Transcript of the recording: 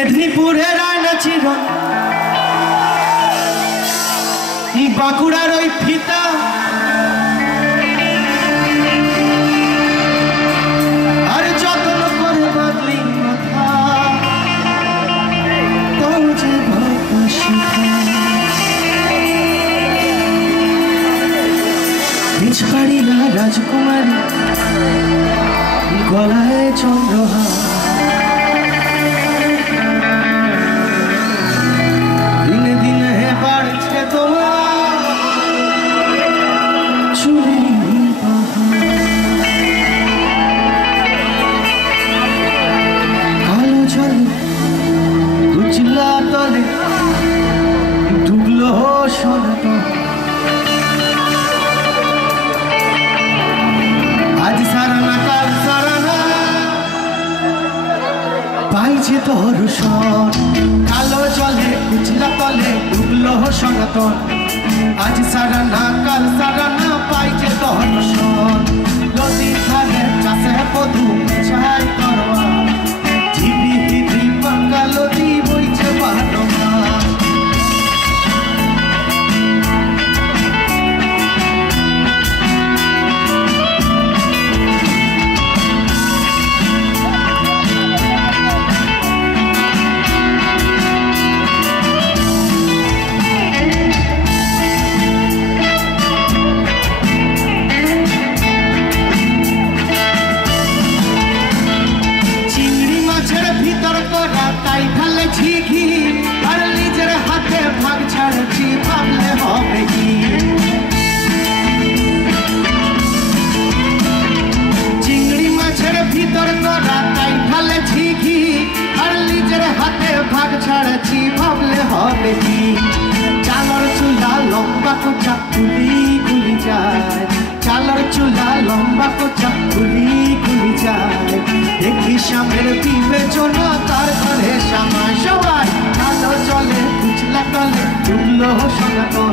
মেদিনীপুরের আয়নাচির বাঁকুড়ার ওই ফিতা আর যত্ন করে বাঁধলি মাথা তাও যে ভাবনা শিখা পিছপাড়িলা রাজকুমারী গলায় চন্দ্রহার দিনে দিনে বাড়ছে তোমার চুলের পাহাড় কালো জলে উজলা তলে ডুবলো সনাতন আজ সারানা কাল সারানা পাইছে তোর সন কালো জলে উজলা তলে ডুবলো সনাতন আজ সারানা কাল সারানা পাইছে তোর সন নদী ধারে চাষে পদু ছাই করবা ঝিবি হিবি বাঙ্গালতি বইছে বারমা ঝিঘি আর নিজের হাতে ভাগ ছাড়ছি ভাবলে হবে কি চিংড়ি মাছের ভিতর করা তাই ঢালে ঝিঘি আর নিজের হাতে ভাগ ছাড়ছি ভাবলে হবে কি চালর চুলা লম্বা কোচা গুলি গুলি যায় চালর চুলা লম্বা কোচা গুলি গুলি যায় দেখি সামের বিবেচনা তার ঘরে সামায় সবাই কালো জলে উজলা তলে ডুবলো সনাতন